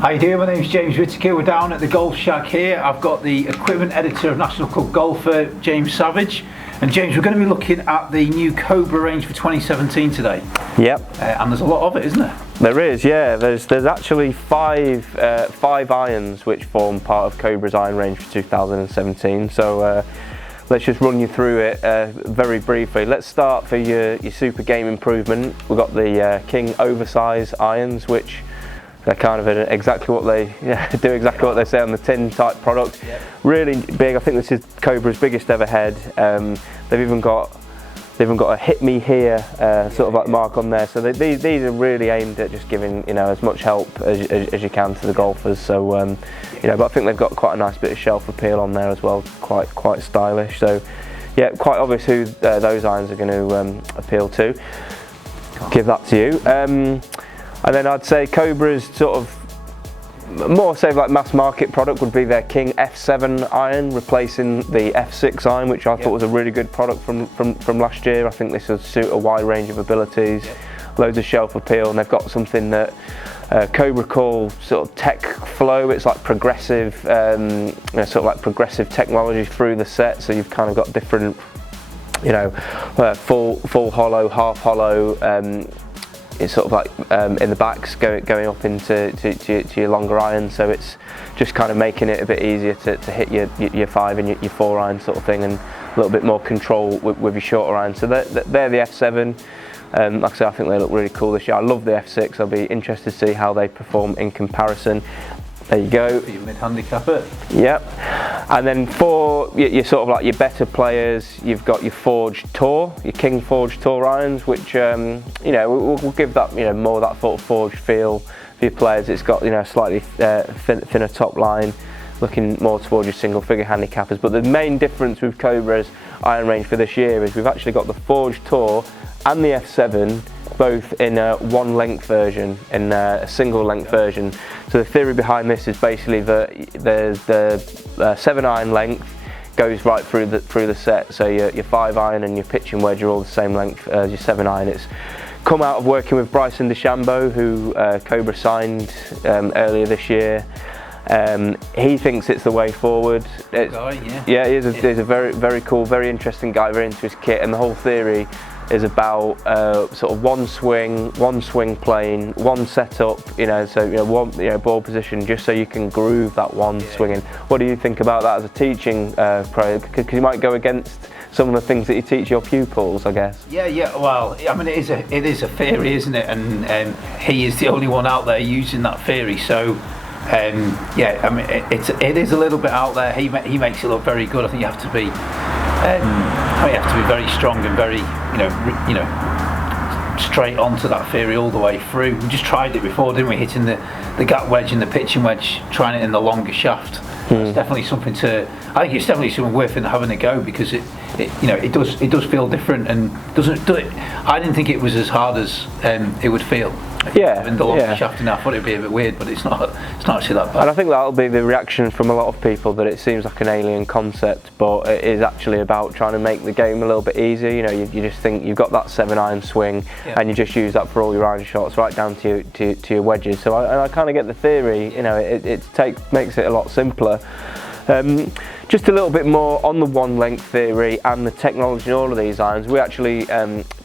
How you doing? My name's James Whittaker. We're down at the Golf Shack here. I've got the equipment editor of National Club Golfer, James Savage. And James, we're going to be looking at the new Cobra range for 2017 today. Yep. And there's a lot of it, isn't there? There is, yeah. There's actually five irons which form part of Cobra's iron range for 2017. So let's just run you through it very briefly. Let's start for your super game improvement. We've got the King Oversized irons, which they're kind of exactly what they do, exactly what they say on the tin type product. Yep. Really big. I think this is Cobra's biggest ever head. They've even got a hit me here sort of like mark on there. So these are really aimed at just giving as much help as you can to the golfers. So but I think they've got quite a nice bit of shelf appeal on there as well. Quite stylish. So yeah, quite obvious who those irons are going to appeal to. Give that to you. And then I'd say Cobra's sort of more say like mass market product would be their King F7 iron, replacing the F6 iron, which I thought was a really good product from last year. I think this will suit a wide range of abilities, loads of shelf appeal, and they've got something that Cobra call sort of tech flow. It's like progressive, sort of like progressive technology through the set. So you've kind of got different, full hollow, half hollow. It's sort of like in the backs going up into your longer iron, so it's just kind of making it a bit easier to hit your 5 and your 4 iron sort of thing, and a little bit more control with your shorter iron. So they're the F7. Like I said, I think they look really cool this year. I love the F6. I'll be interested to see how they perform in comparison. There you go. For your mid-handicapper. Yep. And then for your sort of like your better players, you've got your Forged Tour, your King Forged Tour irons, which we'll give that more of that sort of forged feel for your players. It's got slightly thinner top line, looking more towards your single figure handicappers. But the main difference with Cobra's iron range for this year is we've actually got the Forged Tour and the F7 both in a one length version, in a single length version. So the theory behind this is basically that the 7 iron length goes right through the set. So your 5 iron and your pitching wedge are all the same length as your 7 iron. It's come out of working with Bryson DeChambeau, who Cobra signed earlier this year. He thinks it's the way forward. He's a very, very cool, very interesting guy, very into his kit, and the whole theory is about sort of one swing plane, one setup, one ball position, just so you can groove that one swinging. What do you think about that as a teaching pro? Because you might go against some of the things that you teach your pupils, I guess. Yeah. Well, I mean, it is a theory, isn't it? And he is the only one out there using that theory. So. I mean, it is a little bit out there. He makes it look very good. I think you have to be, very strong and very, straight onto that theory all the way through. We just tried it before, didn't we? Hitting the gap wedge and the pitching wedge, trying it in the longer shaft. It's definitely something I think it's definitely something worth having a go, because it does feel different and doesn't do it. I didn't think it was as hard as it would feel. In the longer shaft, and I thought it'd be a bit weird, but it's not actually that bad. And I think that'll be the reaction from a lot of people, that it seems like an alien concept, but it is actually about trying to make the game a little bit easier. You just think you've got that 7 iron swing, and you just use that for all your iron shots, right down to your wedges. So I kind of get the theory. It makes it a lot simpler. Just a little bit more on the one length theory and the technology in all of these irons. We actually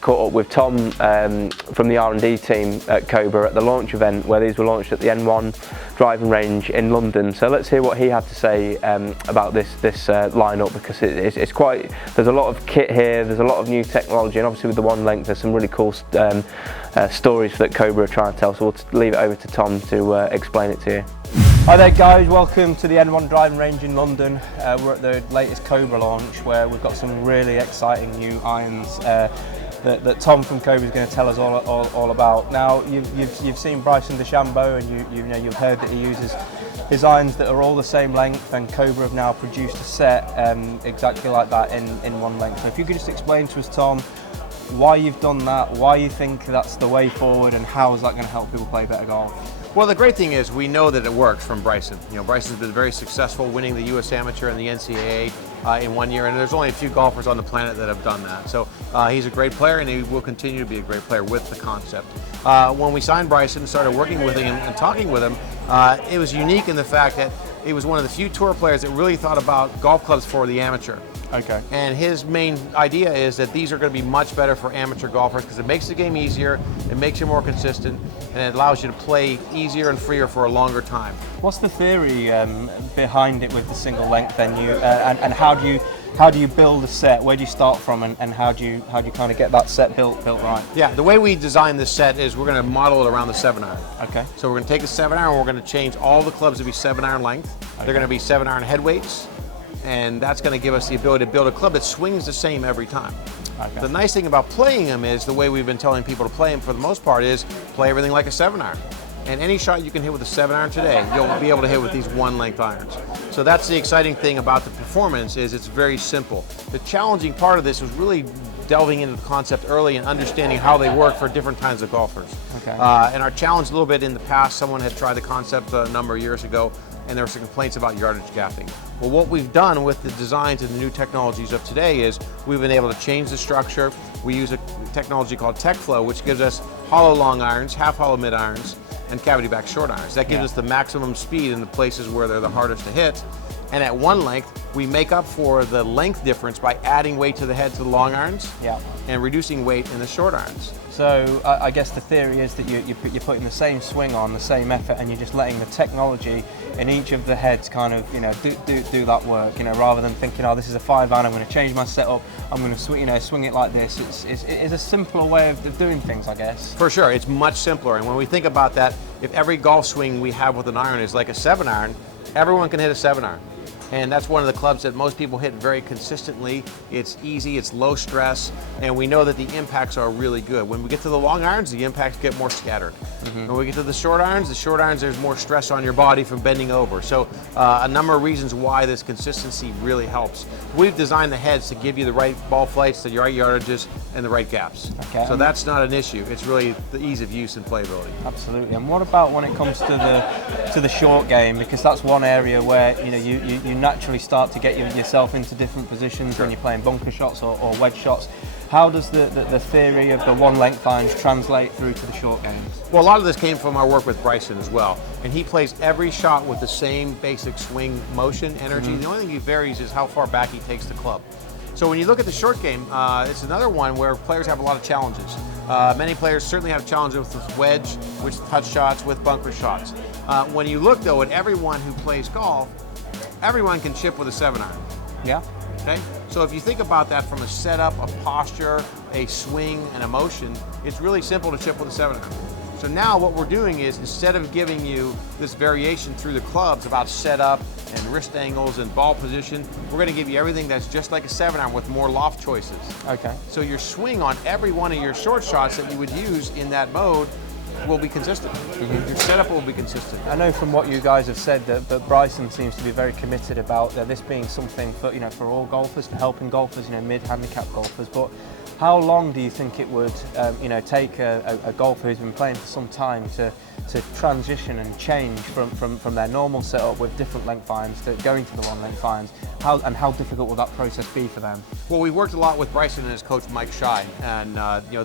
caught up with Tom from the R&D team at Cobra at the launch event, where these were launched at the N1 driving range in London. So let's hear what he had to say about this lineup, because it's quite, there's a lot of kit here, there's a lot of new technology, and obviously with the one length there's some really cool stories that Cobra are trying to tell. So we'll leave it over to Tom to explain it to you. Hi there guys, welcome to the N1 driving range in London. We're at the latest Cobra launch, where we've got some really exciting new irons that Tom from Cobra is going to tell us all about. Now you've seen Bryson DeChambeau, and you've heard that he uses his irons that are all the same length, and Cobra have now produced a set exactly like that in one length. So if you could just explain to us, Tom, why you've done that, why you think that's the way forward, and how is that going to help people play better golf? Well, the great thing is we know that it works from Bryson. Bryson's been very successful winning the U.S. Amateur and the NCAA in 1 year, and there's only a few golfers on the planet that have done that. So he's a great player, and he will continue to be a great player with the concept. when we signed Bryson and started working with him and talking with him, it was unique in the fact that he was one of the few tour players that really thought about golf clubs for the amateur. Okay. And his main idea is that these are going to be much better for amateur golfers because it makes the game easier, it makes you more consistent, and it allows you to play easier and freer for a longer time. What's the theory behind it with the single length then? And how do you build a set? Where do you start from, and how do you kind of get that set built right? Yeah, the way we design this set is we're going to model it around the 7-iron. Okay. So we're going to take the 7-iron and we're going to change all the clubs to be 7-iron length. Okay. They're going to be 7-iron head weights, and that's going to give us the ability to build a club that swings the same every time. Okay. The nice thing about playing them is the way we've been telling people to play them for the most part is play everything like a 7-iron. And any shot you can hit with a 7-iron today, you'll be able to hit with these 1-length irons. So that's the exciting thing about the performance is it's very simple. The challenging part of this was really delving into the concept early and understanding how they work for different kinds of golfers. Okay. And our challenge a little bit in the past, someone had tried the concept a number of years ago, and there were some complaints about yardage gapping. Well, what we've done with the designs and the new technologies of today is we've been able to change the structure. We use a technology called TechFlow, which gives us hollow long irons, half hollow mid irons, and cavity back short irons. That gives us the maximum speed in the places where they're the hardest to hit. And at one length, we make up for the length difference by adding weight to the head to the long irons and reducing weight in the short irons. So I guess the theory is that you're putting the same swing on, the same effort, and you're just letting the technology in each of the heads kind of do that work. Rather than thinking, oh, this is a 5-iron, I'm going to change my setup, I'm going to swing it like this. It's a simpler way of doing things, I guess. For sure, it's much simpler. And when we think about that, if every golf swing we have with an iron is like a 7-iron, everyone can hit a 7-iron. And that's one of the clubs that most people hit very consistently. It's easy, it's low stress, and we know that the impacts are really good. When we get to the long irons, the impacts get more scattered. When we get to the short irons, there's more stress on your body from bending over. So a number of reasons why this consistency really helps. We've designed the heads to give you the right ball flights, the right yardages, and the right gaps. Okay. So that's not an issue. It's really the ease of use and playability. Absolutely. And what about when it comes to the short game? Because that's one area where you naturally start to get yourself into different positions when you're playing bunker shots or wedge shots. How does the theory of the 1-length irons translate through to the short games? Well, a lot of this came from our work with Bryson as well. And he plays every shot with the same basic swing motion, energy. The only thing he varies is how far back he takes the club. So when you look at the short game, it's another one where players have a lot of challenges. Many players certainly have challenges with wedge, with touch shots, with bunker shots. When you look, though, at everyone who plays golf, everyone can chip with a 7-iron. Yeah. Okay? So if you think about that from a setup, a posture, a swing, and a motion, it's really simple to chip with a 7-iron. So now what we're doing is, instead of giving you this variation through the clubs about setup and wrist angles and ball position, we're going to give you everything that's just like a 7-iron with more loft choices. Okay. So your swing on every one of your short shots that you would use in that mode will be consistent. Your setup will be consistent. I know from what you guys have said that Bryson seems to be very committed about this being something for all golfers, for helping golfers, mid-handicap golfers. But how long do you think it would take a golfer who's been playing for some time to transition and change from their normal setup with different length irons to going to the 1-length irons? How difficult will that process be for them? Well, we worked a lot with Bryson and his coach Mike Scheid, and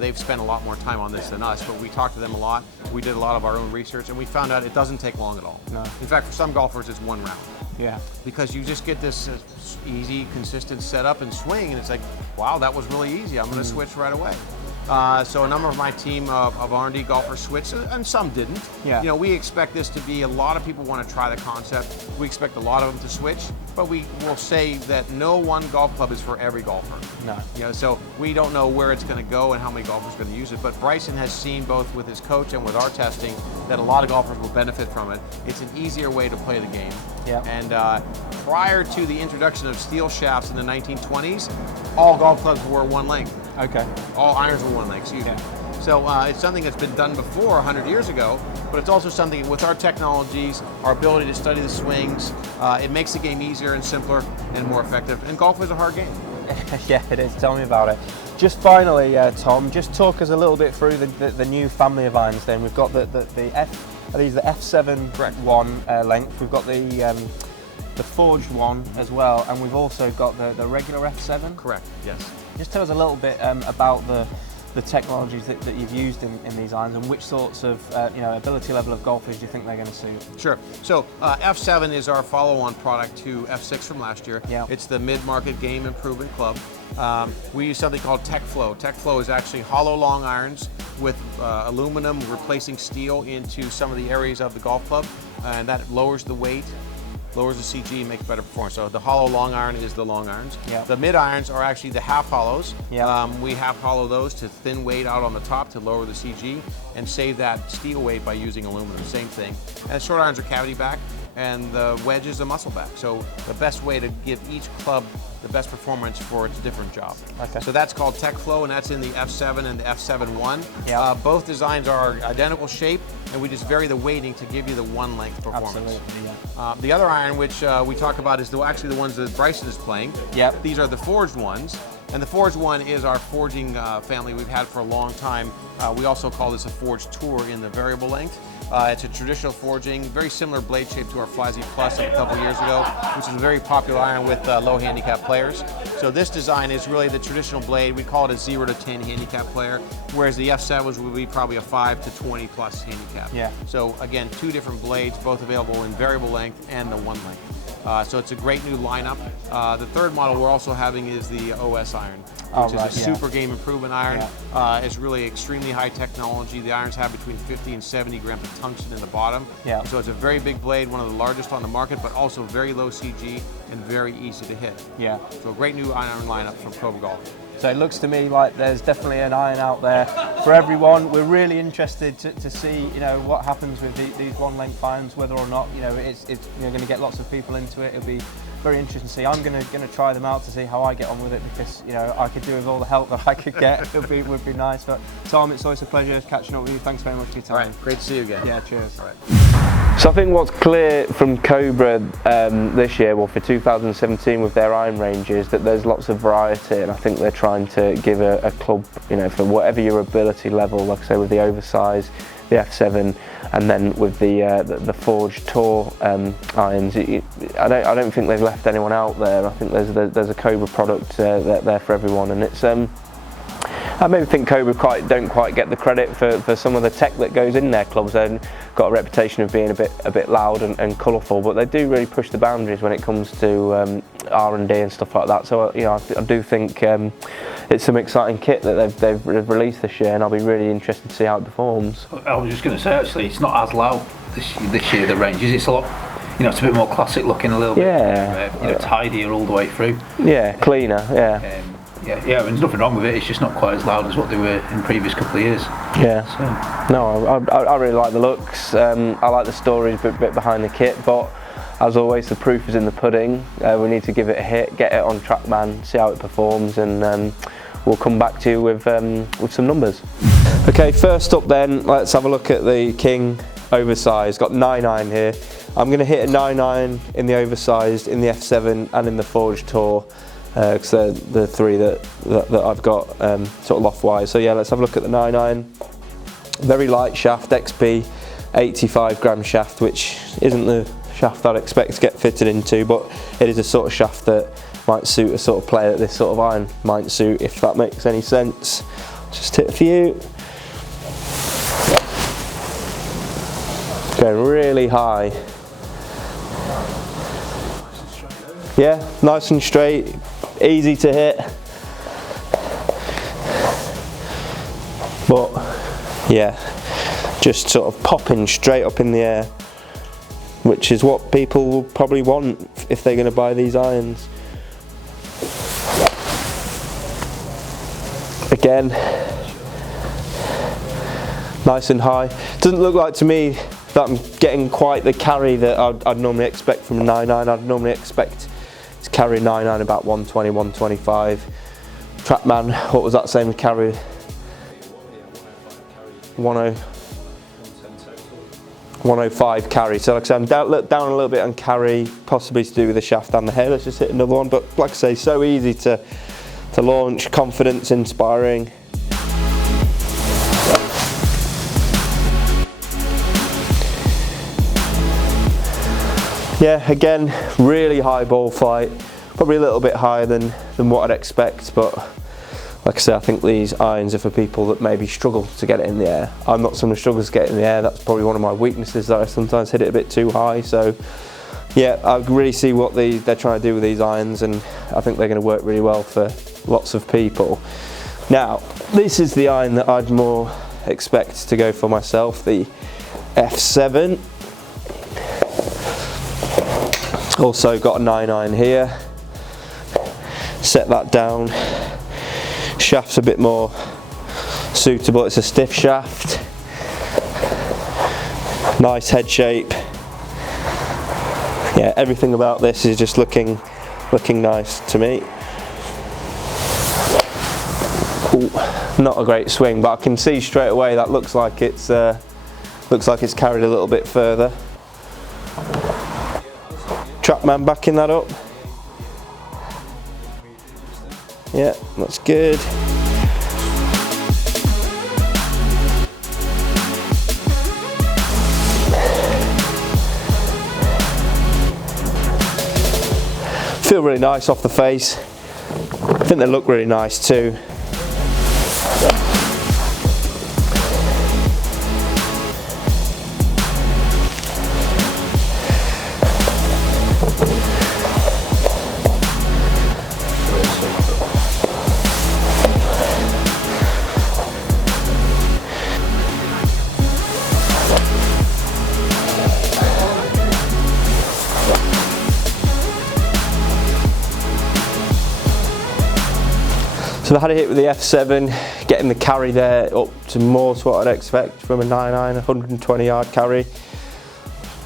they've spent a lot more time on this than us, but we talked to them a lot. We did a lot of our own research, and we found out it doesn't take long at all. No. In fact, for some golfers, it's 1 round. Yeah. Because you just get this easy, consistent setup and swing, and it's like, wow, that was really easy. I'm going to switch right away. So a number of my team of R&D golfers switched, and some didn't. Yeah. We expect this to be, a lot of people want to try the concept. We expect a lot of them to switch, but we will say that no one golf club is for every golfer. No. So we don't know where it's going to go and how many golfers are going to use it, but Bryson has seen, both with his coach and with our testing, that a lot of golfers will benefit from it. It's an easier way to play the game. Yeah. And prior to the introduction of steel shafts in the 1920s, all golf clubs were 1 length. Okay. All irons were 1 length, excuse me. So it's something that's been done before 100 years ago, but it's also something with our technologies, our ability to study the swings, it makes the game easier and simpler and more effective. And golf is a hard game. Yeah, it is. Tell me about it. Just finally, Tom, just talk us a little bit through the new family of irons. Then we've got the F7 Correct. One length. We've got the forged one as well, and we've also got the regular F7. Correct. Yes. Just tell us a little bit about the technologies that you've used in these irons, and which sorts of ability level of golfers do you think they're going to suit? Sure. So F7 is our follow-on product to F6 from last year. Yeah. It's the mid-market game improvement club. We use something called TechFlow. TechFlow is actually hollow long irons with aluminum replacing steel into some of the areas of the golf club, and that lowers the weight, lowers the CG, makes better performance. So the hollow long iron is the long irons. Yeah. The mid irons are actually the half hollows. Yeah. We half hollow those to thin weight out on the top to lower the CG and save that steel weight by using aluminum, same thing. And the short irons are cavity back, and the wedge is a muscle back. So the best way to give each club the best performance for its different job. Okay. So that's called TechFlow, and that's in the F7 and the F7-1. Yeah. Both designs are identical shape, and we just vary the weighting to give you the one length performance. Absolutely, yeah. The other iron, which we talk about, is actually the ones that Bryson is playing. Yep. These are the forged ones. And the forged one is our forging family we've had for a long time. We also call this a forged tour in the variable length. It's a traditional forging, very similar blade shape to our Flazy Plus of a couple years ago, which is a very popular iron with low handicap players. So this design is really the traditional blade. We call it a 0 to 10 handicap player, whereas the F7s would be probably a 5 to 20 plus handicap. Yeah. So again, two different blades, both available in variable length and the one length. So it's a great new lineup. The third model we're also having is the OS iron, which is a super game improvement iron. It's really extremely high technology. The irons have between 50 and 70 grams of tungsten in the bottom. Yeah. So it's a very big blade, one of the largest on the market, but also very low CG and very easy to hit. Yeah. So a great new iron lineup from Cobra Golf. So it looks to me like there's definitely an iron out there for everyone. We're really interested to see, what happens with these one length irons, whether or not, it's going to get lots of people into it. It'll be very interesting to see. I'm going to try them out to see how I get on with it, because I could do with all the help that I could get. It would be nice. But Tom, it's always a pleasure catching up with you. Thanks very much for your time. All right, great to see you again. Yeah, cheers. All right. So I think what's clear from Cobra this year, well for 2017 with their iron ranges, that there's lots of variety, and I think they're trying to give a club, for whatever your ability level, like I say with the Oversized, the F7, and then with the Forged Tour irons. I don't think they've left anyone out there. I think there's a Cobra product there for everyone, and it's I maybe think Cobra don't quite get the credit for some of the tech that goes in their clubs. They've got a reputation of being a bit loud and colourful, but they do really push the boundaries when it comes to R&D and stuff like that. So I do think it's some exciting kit that they've released this year, and I'll be really interested to see how it performs. I was just going to say, actually, it's not as loud this year, the ranges. It's a lot, it's a bit more classic looking, a little bit tidier all the way through. Yeah, cleaner, yeah. Yeah, there's nothing wrong with it. It's just not quite as loud as what they were in previous couple of years. Yeah. So. No, I really like the looks. I like the stories bit behind the kit, but as always, the proof is in the pudding. We need to give it a hit, get it on TrackMan, see how it performs, and we'll come back to you with some numbers. Okay, first up then, let's have a look at the King Oversized. Got 9 iron here. I'm going to hit a 9 iron in the Oversized, in the F7, and in the Forged Tour. Because they're the three that I've got sort of loft-wise. So yeah, let's have a look at the 9 iron. Very light shaft, XP 85 gram shaft, which isn't the shaft I'd expect to get fitted into, but it is a sort of shaft that might suit a sort of player that this sort of iron might suit, if that makes any sense. Just hit a few. Going really high. Yeah, nice and straight. Easy to hit, but yeah, just sort of popping straight up in the air, which is what people will probably want if they're going to buy these irons. Again, nice and high. Doesn't look like to me that I'm getting quite the carry that I'd normally expect from a 9 iron. I'd normally expect to carry 9 iron about 120, 125. TrackMan, what was that saying? Carry 105 carry. So like I said, I'm down a little bit on carry, possibly to do with the shaft and the hair. Let's just hit another one. But like I say, so easy to launch, confidence inspiring. Yeah, again, really high ball flight, probably a little bit higher than what I'd expect, but like I say, I think these irons are for people that maybe struggle to get it in the air. I'm not someone who struggles to get it in the air. That's probably one of my weaknesses, that I sometimes hit it a bit too high. So yeah, I really see what they're trying to do with these irons, and I think they're going to work really well for lots of people. Now, this is the iron that I'd more expect to go for myself, the F7. Also got a 9 iron here. Set that down. Shaft's a bit more suitable. It's a stiff shaft. Nice head shape. Yeah, everything about this is just looking nice to me. Ooh, not a great swing, but I can see straight away that looks like it's carried a little bit further. Trackman backing that up. Yeah, that's good. Feel really nice off the face. I think they look really nice too. So I had a hit with the F7, getting the carry there up to more to what I'd expect from a 9 iron, 120 yard carry.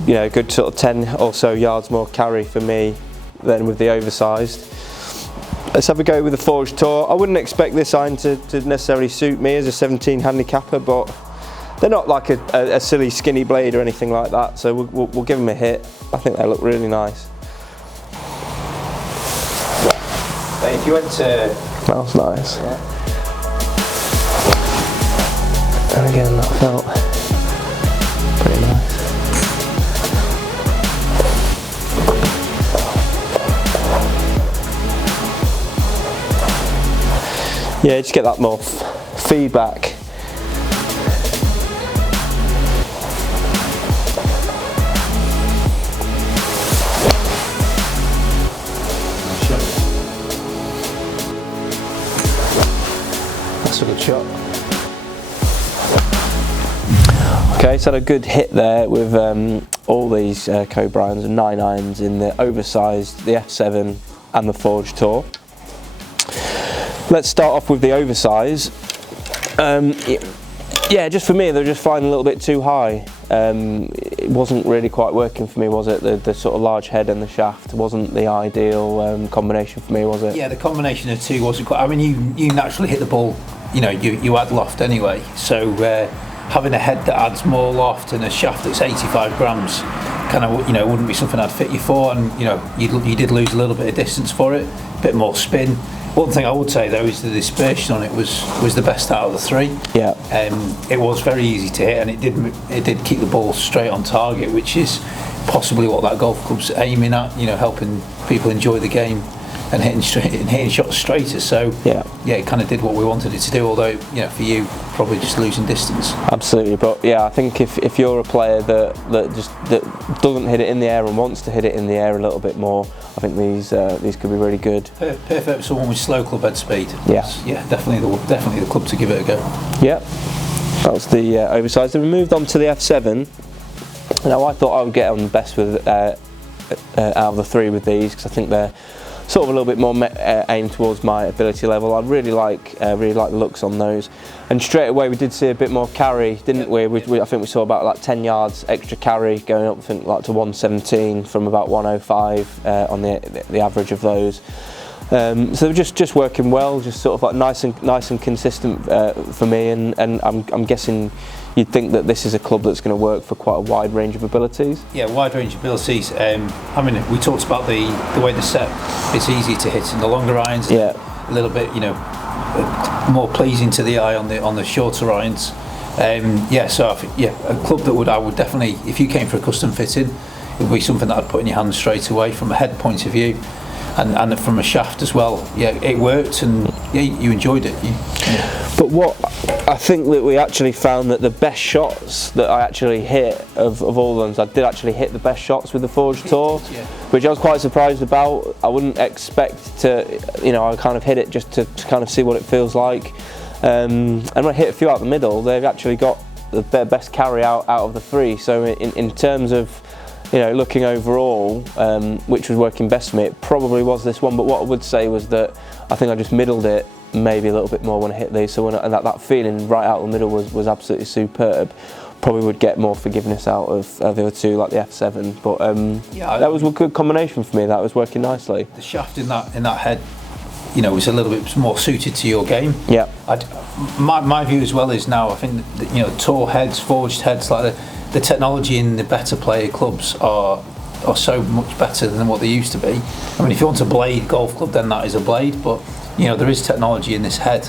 You know, a good sort of 10 or so yards more carry for me than with the oversized. Let's have a go with the Forged Tour. I wouldn't expect this iron to necessarily suit me as a 17 handicapper, but they're not like a silly skinny blade or anything like that, so we'll give them a hit. I think they look really nice. If you went to... Smells nice. Yeah. And again, that felt pretty nice. Yeah, just get that more feedback. That's a good shot. Okay, so had a good hit there with all these Cobra irons and 9 irons in the oversized, the F7 and the Forged Tour. Let's start off with the oversize. Yeah, just for me, they're just flying a little bit too high. It wasn't really quite working for me, was it? The sort of large head and the shaft wasn't the ideal combination for me, was it? Yeah, the combination of two wasn't quite. I mean, you naturally hit the ball. You know, you add loft anyway. So having a head that adds more loft and a shaft that's 85 grams, kind of, you know, wouldn't be something I'd fit you for. And you know, you did lose a little bit of distance for it, a bit more spin. One thing I would say though is the dispersion on it was the best out of the three. Yeah. It was very easy to hit, and it did keep the ball straight on target, which is possibly what that golf club's aiming at. You know, helping people enjoy the game and hitting shots straighter. So yeah, it kind of did what we wanted it to do. Although, you know, for you, probably just losing distance. Absolutely, but yeah, I think if you're a player that doesn't hit it in the air and wants to hit it in the air a little bit more, I think these could be really good. Perfect for someone with slow club head speed. Yeah, yeah, definitely the club to give it a go. Yeah, that was the oversized. Then we moved on to the F7. Now I thought I would get on the best with out of the three with these, because I think they're sort of a little bit more aimed towards my ability level. I really like the looks on those, and straight away we did see a bit more carry, didn't we? I think we saw about like 10 yards extra carry, going up, I think, like to 117 from about 105 on the average of those. So just working well, just sort of like nice and consistent for me, and I'm guessing you'd think that this is a club that's going to work for quite a wide range of abilities. Yeah, wide range of abilities. I mean, we talked about the way the set is easy to hit in the longer irons. Yeah. A little bit, you know, more pleasing to the eye on the shorter irons. Yeah, so a club that I would definitely, if you came for a custom fitting, it would be something that I'd put in your hand straight away from a head point of view. and from a shaft as well. Yeah, it worked, and yeah, you enjoyed it. But what I think that we actually found that the best shots that I actually hit of all of them, I did actually hit the best shots with the Forged Tour, which I was quite surprised about. I wouldn't expect to, I kind of hit it just to kind of see what it feels like. And when I hit a few out the middle, they've actually got the best carry out of the three. So in terms of looking overall, which was working best for me, it probably was this one. But what I would say was that I think I just middled it maybe a little bit more when I hit these. So and that feeling right out the middle was absolutely superb. Probably would get more forgiveness out of the other two, like the F7. But that was a good combination for me. That was working nicely. The shaft in that head, was a little bit more suited to your game. Yeah. My view as well is now I think that, tour heads, forged heads, like the technology in the better player clubs are so much better than what they used to be. I mean, if you want a blade golf club, then that is a blade, but there is technology in this head,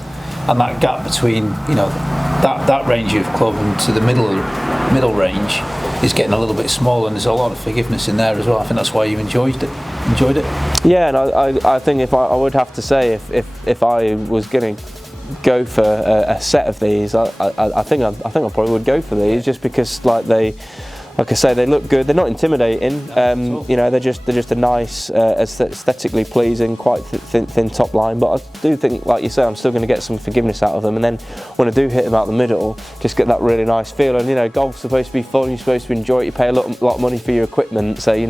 and that gap between that range of club and to the middle range is getting a little bit smaller, and there's a lot of forgiveness in there as well. I think that's why you enjoyed it. Yeah, and I think if I would have to say if I was going to go for a set of these, I think I probably would go for these, just because like I say, they look good. They're not intimidating. They're just a nice, aesthetically pleasing, quite thin top line. But I do think, like you say, I'm still going to get some forgiveness out of them. And then when I do hit them out the middle, just get that really nice feel. And golf's supposed to be fun. You're supposed to enjoy it. You pay a lot of money for your equipment, so you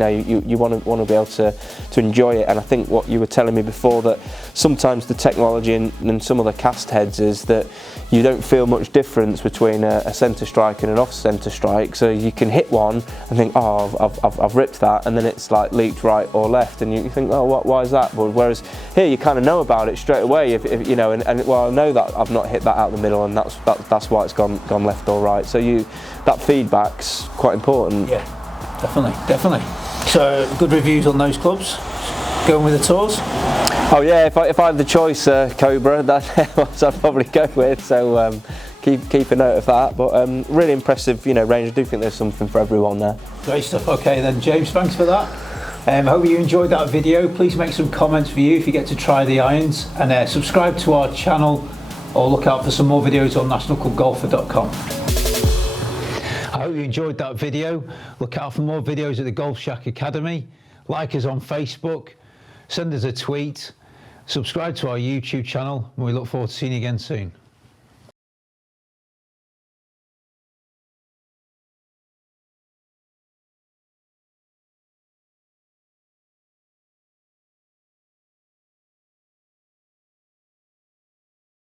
want to be able to enjoy it. And I think what you were telling me before, that sometimes the technology in some of the cast heads is that you don't feel much difference between a centre strike and an off centre strike. So you can hit one and think, oh, I've ripped that, and then it's like leaked right or left, and you think, oh, why is that? But whereas here you kind of know about it straight away, if I know that I've not hit that out the middle, and that's why it's gone left or right. So that feedback's quite important. Yeah, definitely. So good reviews on those clubs. Going with the tours. Oh yeah, if I had the choice, Cobra, that's what I'd probably go with. So keep a note of that. But really impressive, range. I do think there's something for everyone there. Great stuff. Okay then, James, thanks for that. Hope you enjoyed that video. Please make some comments for you if you get to try the irons, and subscribe to our channel, or look out for some more videos on nationalclubgolfer.com. I hope you enjoyed that video. Look out for more videos at the Golf Shack Academy. Like us on Facebook. Send us a tweet. Subscribe to our YouTube channel, and we look forward to seeing you again soon.